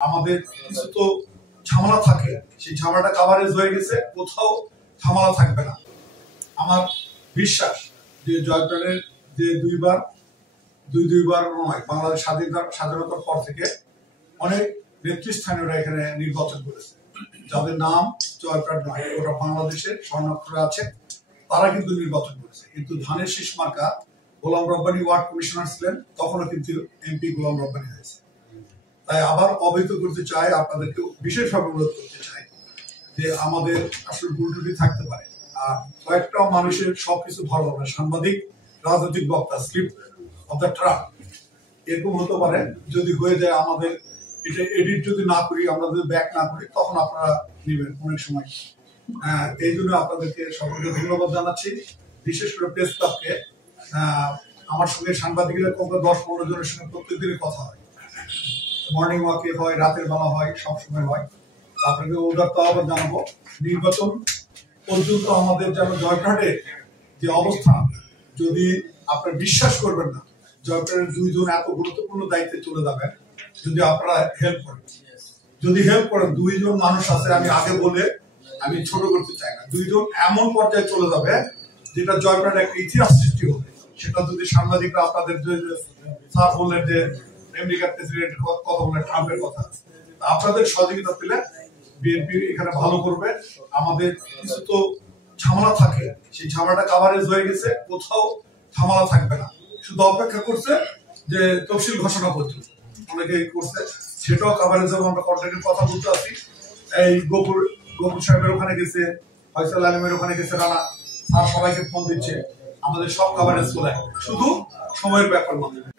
আমাদের কিছু তো ঝামেলা থাকে, সেই ঝামেলাটা কাভারেজ হয়ে গেছে, কোথাও ঝামেলা থাকবে না। আমার বিশ্বাস যে জয়প্রাণের যে দুইবার নয়, বাংলাদেশ স্বাধীনতার পর থেকে অনেক নেতৃস্থানীয়রা এখানে নির্বাচন করেছে, যাদের নাম জয়প্রাণ নয়, ওরা বাংলাদেশের স্বর্ণাক্ষরে আছে, তারা কিন্তু নির্বাচন করেছে। কিন্তু ধানের শীষ মার্কা গোলাম রব্বানী ওয়ার্ড কমিশনার ছিলেন, তখনও কিন্তু এমপি গোলাম রব্বানী হয়েছে। তাই আবার অবহিত করতে চাই, আপনাদেরকে বিশেষভাবে অনুরোধ করতে চাই যে আমাদের আসলে ভুল ত্রুটি থাকতে পারে, আর কয়েকটা মানুষের সবকিছু ভালো হবে। সাংবাদিক, রাজনৈতিক বক্তা, স্লিপ অফ দ্য ট্রাক এরকম হতে পারে। যদি হয়ে যায়, আমাদের এটা এডিট যদি না করি, আমরা যদি ব্যাক না করি, তখন আপনারা নেবেন অনেক সময়। এই জন্য আপনাদেরকে সকলকে ধন্যবাদ জানাচ্ছি, বিশেষ করে প্রেস ক্লাবকে। আমার সঙ্গে সাংবাদিকরা কমপক্ষে 10-15 জনের সঙ্গে প্রত্যেকদিনই কথা হয়, মর্নিং ওয়াকে হয়, রাতের বেলা হয়, সবসময় হয়। আপনাকে উদারত আহ্বান জানাবো, নির্বাচন পর্যন্ত আমাদের যেন জয়প্রাণের যে অবস্থা, যদি আপনারা বিশ্বাস করবেন না, জয়প্রাণের দুইজন এত গুরুত্বপূর্ণ দায়িত্বে চলে যাবেন, যদি আপনারা হেল্প করেন, দুইজন মানুষ আছে, আমি আগে বলে আমি ছোট করতে চাই না, দুইজন এমন পর্যায়ে চলে যাবে যেটা জয়প্রাণের একটা ইতিহাস সৃষ্টি হবে। সেটা যদি সাংবাদিকরা আপনাদের স্যার বললেন যে আমেরিকার প্রেসিডেন্ট কথা বলে, ট্রাম্পের কথা, আপনাদের সহযোগিতা পেলে বিএনপি এখানে ভালো করবে। আমাদের কিছু তো ঝামেলা থাকে, সেই ঝামেলাটা কাভারেজ হয়ে গেছে, কোথাও ঝামেলা থাকবে না। শুধু অপেক্ষা করছে যে তফসিল ঘোষণা করতে, অনেকেই করছে, সেটাও কাভারেজ হবে। আমরা কন্ট্রাক্টের কথা বলতে আছি, এই গোকুল সাহেবের ওখানে গেছে, ফয়সাল আলমের ওখানে গেছে, রানা স্যার সবাইকে ফোন দিচ্ছে, আমাদের সব কাভারেজ চলে, শুধু সময়ের ব্যাপার মাত্র।